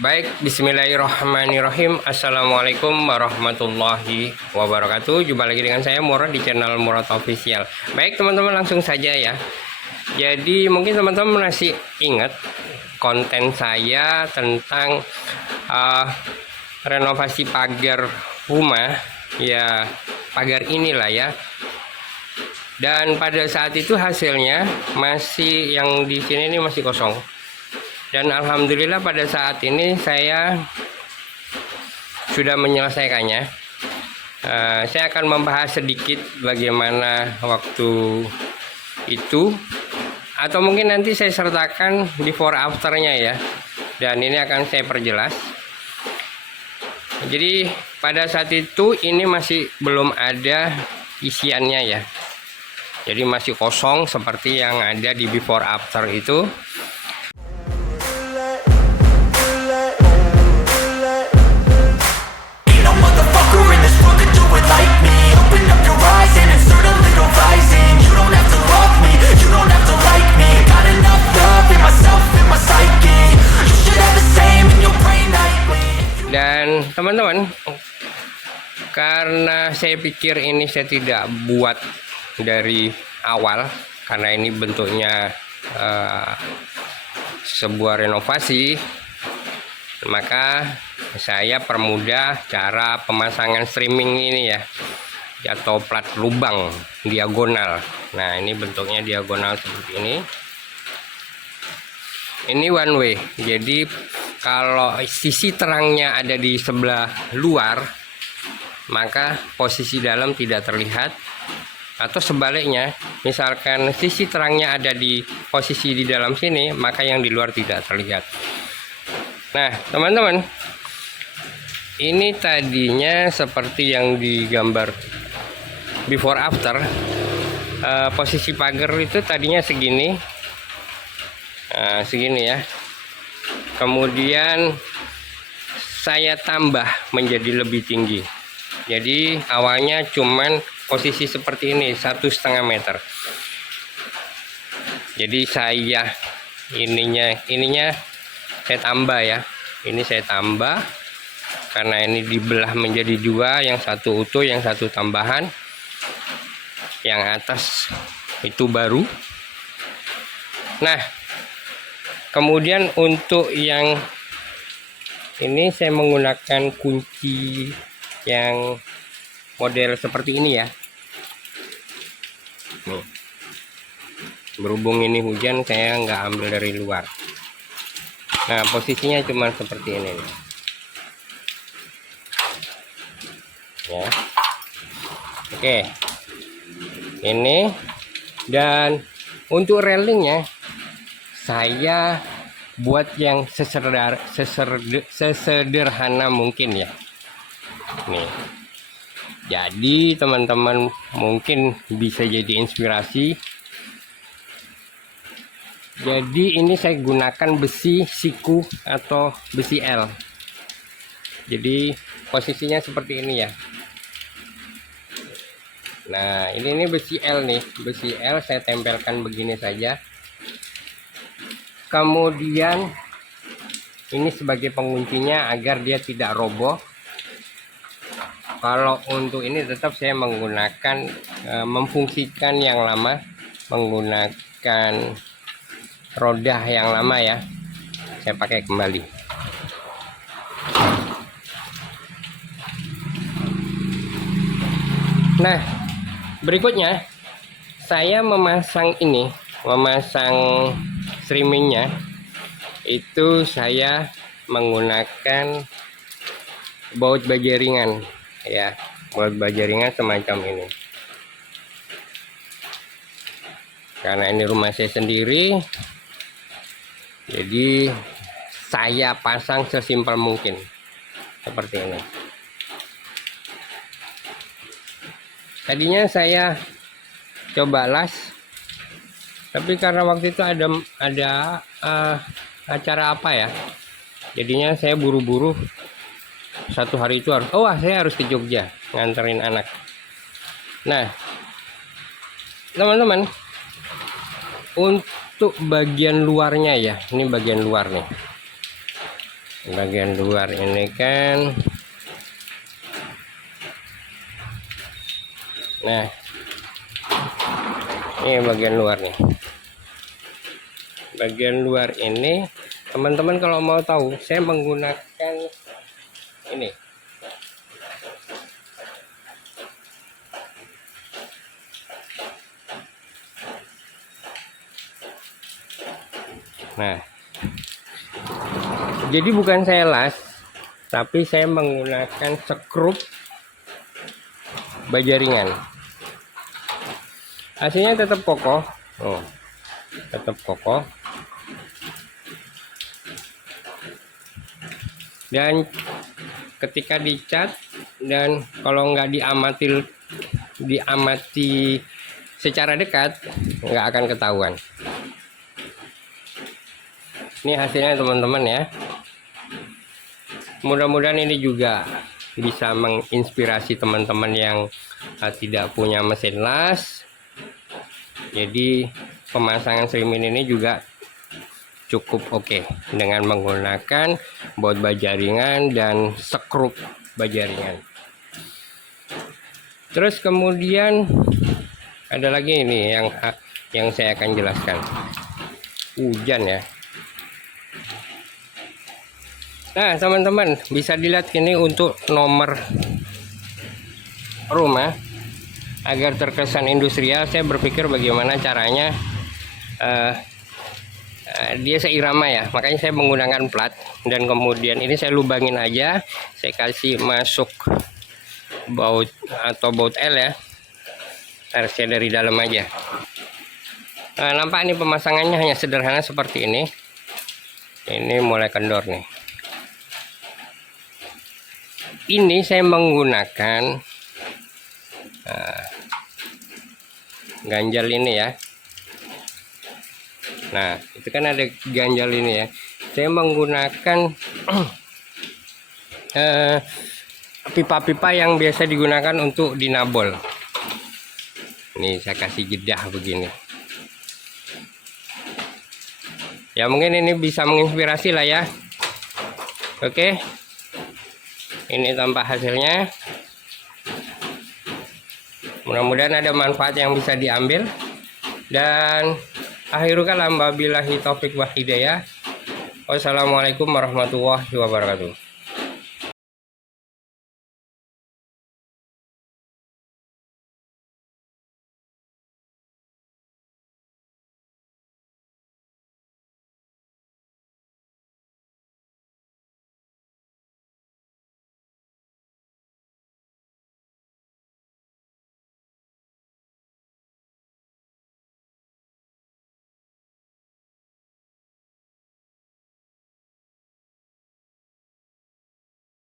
Baik, bismillahirrahmanirrahim. Assalamualaikum warahmatullahi wabarakatuh. Jumpa lagi dengan saya Murad di channel Murad Official. Baik teman-teman, langsung saja ya. Jadi mungkin teman-teman masih ingat konten saya tentang renovasi pagar rumah. Ya, pagar inilah ya. Dan pada saat itu hasilnya masih yang di sini ini masih kosong. Dan alhamdulillah pada saat ini saya sudah menyelesaikannya. Saya akan membahas sedikit bagaimana waktu itu, atau mungkin nanti saya sertakan before afternya ya. Dan ini akan saya perjelas. Jadi pada saat itu ini masih belum ada isiannya ya. Jadi masih kosong seperti yang ada di before after itu. Dan teman-teman, karena saya pikir ini saya tidak buat dari awal, karena ini bentuknya sebuah renovasi, maka saya permudah cara pemasangan streaming ini ya, atau plat lubang diagonal. Nah, ini bentuknya diagonal seperti ini. Ini one way, jadi kalau sisi terangnya ada di sebelah luar, maka posisi dalam tidak terlihat. Atau sebaliknya, misalkan sisi terangnya ada di posisi di dalam sini, maka yang di luar tidak terlihat. Nah, teman-teman, ini tadinya seperti yang digambar before after. Posisi pagar itu tadinya segini, segini ya. Kemudian saya tambah menjadi lebih tinggi. Jadi awalnya cuman posisi seperti ini, 1,5 meter. Jadi saya ininya saya tambah ya. Ini saya tambah karena ini dibelah menjadi dua, yang satu utuh, yang satu tambahan. Yang atas itu baru. Nah, kemudian untuk yang ini saya menggunakan kunci yang model seperti ini ya. Nih. Berhubung ini hujan, saya nggak ambil dari luar. Nah, posisinya cuma seperti ini nih. Ya. Oke. Ini, dan untuk railingnya saya buat yang sesederhana mungkin ya. Nih. Jadi teman-teman mungkin bisa jadi inspirasi. Jadi ini saya gunakan besi siku atau besi L. Jadi posisinya seperti ini ya. Nah, ini besi L nih. Besi L saya tempelkan begini saja. Kemudian ini sebagai penguncinya agar dia tidak roboh. Kalau untuk ini tetap saya menggunakan memfungsikan yang lama, menggunakan roda yang lama ya. Saya pakai kembali. Nah, berikutnya saya memasang streamingnya itu saya menggunakan baut baja ringan ya, baut baja ringan semacam ini. Karena ini rumah saya sendiri, jadi saya pasang sesimpel mungkin seperti ini. Tadinya saya coba las, tapi karena waktu itu ada acara apa ya, jadinya saya buru-buru. Satu hari itu saya harus ke Jogja nganterin anak. Nah, teman-teman, untuk bagian luarnya ya, ini bagian luar nih. bagian luar ini kan. Nah, ini bagian luar nih. Bagian luar ini, teman-teman kalau mau tahu, saya menggunakan ini. Nah, jadi bukan saya las, tapi saya menggunakan sekrup baja ringan. Hasilnya tetap kokoh, tetap kokoh. Dan ketika dicat, dan kalau nggak diamati secara dekat, nggak akan ketahuan. Ini hasilnya teman-teman ya. Mudah-mudahan ini juga bisa menginspirasi teman-teman yang tidak punya mesin las. Jadi pemasangan cermin ini juga cukup oke dengan menggunakan baut baja ringan dan sekrup baja ringan. Terus kemudian ada lagi ini yang saya akan jelaskan. Hujan ya. Nah teman-teman, bisa dilihat ini untuk nomor rumah. Agar terkesan industrial, saya berpikir bagaimana caranya dia seirama ya, makanya saya menggunakan plat. Dan kemudian ini saya lubangin aja, saya kasih masuk baut atau baut L ya, harusnya dari dalam aja. Nah, nampak ini pemasangannya hanya sederhana seperti ini. Ini mulai kendor nih. Ini saya menggunakan ganjal ini ya. Nah, itu kan ada ganjal ini ya. Saya menggunakan pipa-pipa yang biasa digunakan untuk dinabol. Nih saya kasih jedah begini. Ya mungkin ini bisa menginspirasi lah ya. Oke. Ini tampak hasilnya. Mudah-mudahan ada manfaat yang bisa diambil. Dan akhirul kalam, wabillahi taufik wal hidayah. Wassalamualaikum warahmatullahi wabarakatuh.